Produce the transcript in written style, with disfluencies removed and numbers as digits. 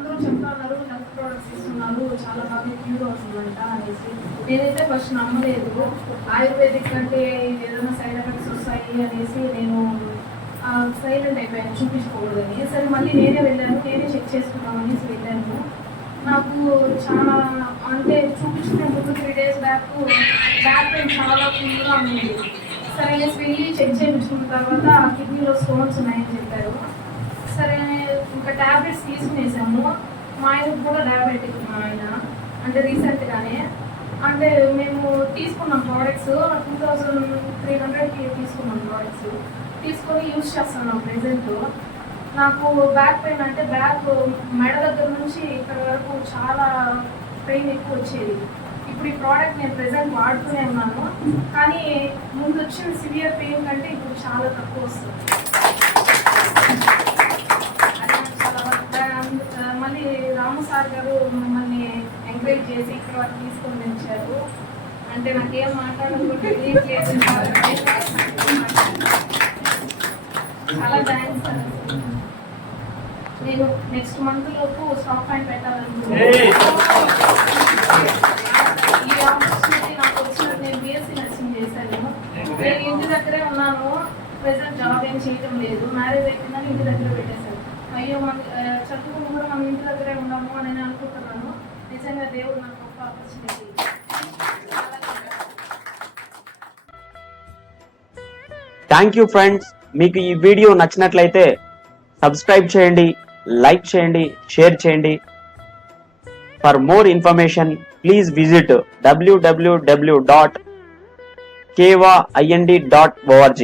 అందరూ చెప్తున్నారు health products ఇస్తున్నారు, చాలా బాగా క్యూర్ అవుతుందంట అనేసి. నేనైతే ఫస్ట్ నమ్మలేదు. ఆయుర్వేదిక్ అంటే ఏదైనా సైడ్ ఎఫెక్ట్స్ వస్తాయి అనేసి నేను సైలెంట్ అయిపోయాను, చూపించుకోకూడదని. సరే మళ్ళీ నేనే వెళ్ళాను, నేనే చెక్ చేసుకున్నాం అనేసి వెళ్ళాను. నాకు చాలా అంటే చూపించుకునే ముందు 3 days బ్యాక్ పెయిన్ చాలా ఫుల్గా ఉంది. సరే అనేసి వెళ్ళి చెక్ చేయించుకున్న తర్వాత కిడ్నీలో స్టోన్స్ ఉన్నాయని చెప్పారు. సరే ఇంకా ట్యాబ్లెట్స్ తీసుకునేసాము. మా ఆయనకు కూడా డయాబెటిక్ ఆయన, అంటే రీసెంట్గానే. అంటే మేము తీసుకున్నాం ప్రోడక్ట్స్ 2300కి తీసుకున్నాం ప్రోడక్ట్స్. తీసుకొని యూజ్ చేస్తున్నాం ప్రెజెంట్. నాకు బ్యాక్ పెయిన్ అంటే బ్యాక్ మెడ దగ్గర నుంచి ఇక్కడ వరకు చాలా పెయిన్ ఎక్కువ వచ్చేది. ఇప్పుడు ఈ ప్రోడక్ట్ నేను ప్రెజెంట్ వాడుతూనే ఉన్నాను, కానీ ముందు వచ్చిన సివియర్ పెయిన్ కంటే ఇప్పుడు చాలా తక్కువ వస్తుంది. మళ్ళీ రాము సార్ గారు మమ్మల్ని ఎంకరేజ్ చేసి ఇక్కడ వరకు తీసుకొని వచ్చారు. అంటే నాకేం మాట్లాడకుండా తెలియట్లేదు, చాలా థ్యాంక్స్ సార్. నేను నెక్స్ట్ మంత్ లోపు స్టాక్ పాయింట్ పెట్టాలనుకుంటున్నాను. ఈ ఆపర్చునిటీ నాకు వచ్చినట్టు నేను బిఎస్సీ నర్సింగ్ చేశాను. నేను ఇంటి దగ్గరే ఉన్నాను, ప్రెసెంట్ జాబ్ ఏం చేయడం లేదు. మ్యారేజ్ అయిపోయిందని ఇంటి దగ్గర పెట్టేశాను. అయ్యో మన చదువుకుని కూడా మనం ఇంటి దగ్గరే ఉన్నాము అని నేను అనుకుంటున్నాను. నిజంగా దేవుడు నాకు గొప్ప ఆపర్చునిటీ. Thank you friends. మీకు ఈ వీడియో నచ్చినట్లయితే సబ్స్క్రైబ్ చేయండి, లైక్ చేయండి, షేర్ చేయండి. For more information please visit www.kevaind.org.